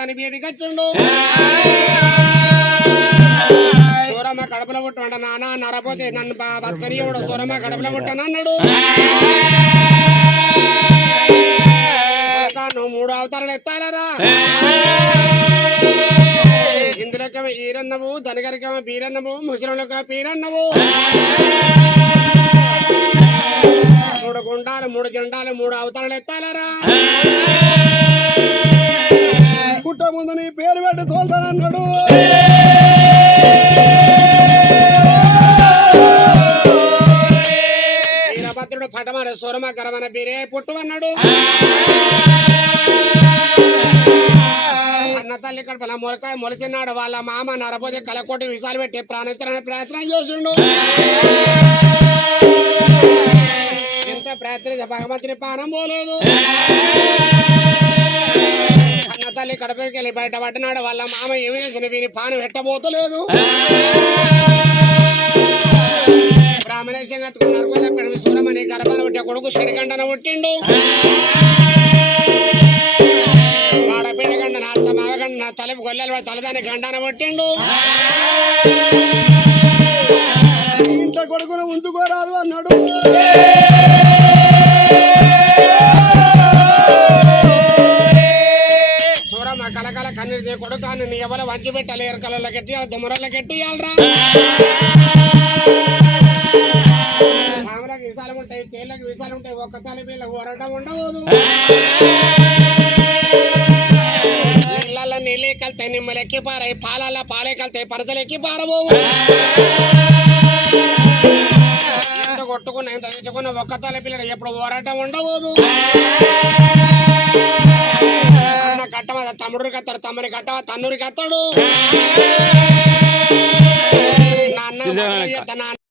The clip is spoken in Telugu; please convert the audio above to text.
తన బీడికొచ్చుండు సూరమ్మ కడుపులో పుట్టు నాన్న నరపోతే నన్ను బతకనియడు సూరమ్మ కడుపులో పుట్టానన్నాడు నువ్వు 3 అవతారాలు ఎత్తాలరా ఇందులోకేమో ఈరన్నవు ధనగరికేమో బీరన్నవు ముసలికేమో పీరన్నవు 3 గుండాలు 3 జెండాలు 3 అవతారాలు ఎత్తాలరా పుట్ట ముందు నీ పేరు పెట్టి తోలుతానన్నాడు వీరభద్రుడు పటమర సూరమ గరమన బీరే పుట్టు అన్నాడు అన్న తల్లి కడపల మొలకాయ మొలిచినాడు వాళ్ళ మామ నరపోతే కలకోటి విషాలు పెట్టి ప్రయత్నం చేసిండు ఎంత ప్రయత్నించ భగవంతుని పానం పోలేదు అన్న తల్లి కడపకి వెళ్ళి బయట పట్టినాడు వాళ్ళ మామ ఏమి చేసిన వీని పానం పెట్టబోతలేదు బ్రాహ్మణేశం కట్టుకున్నారు చెప్పాడు సూరమని గర్భాన్ని పుట్టే కొడుకు షడిగంటన పుట్టిండు వాడపీడ గండన అత్త మావగండ తలపు గొల్లెలు తలదాని గండాన పుట్టిండు ఇంట్లో కొడుకును ఉంచుకోరాదు అన్నాడు సూరమ్మ కలకల కన్నీరు కొడుకాన్ని నీ ఎవరు వంచి పెట్టాలి ఎరకలలో గట్టి దుమరల్లో గట్టియాలరా పాములకు విషాలు ఉంటాయి తేళ్లకు విషాలు ఉంటాయి ఒక్క తల్లి పిల్లలకు వరటం ఉండవదు నీళ్ళల్లో నీళ్ళే కలుతాయి నిమ్మలు ఎక్కి పారాయి పాలల్లో పాలే కలుతాయి పరసలు ఎక్కి పారబోవు ఎంత కొట్టుకున్నా ఎంత తెచ్చుకున్న ఒక్క తల్లి పిల్లలు ఎప్పుడు పోరాటం ఉండబోదు అన్న కట్టమ తమ్ముడికి వస్తాడు తమ్ముని కట్టమ తన్నురికి వస్తాడు నా అన్న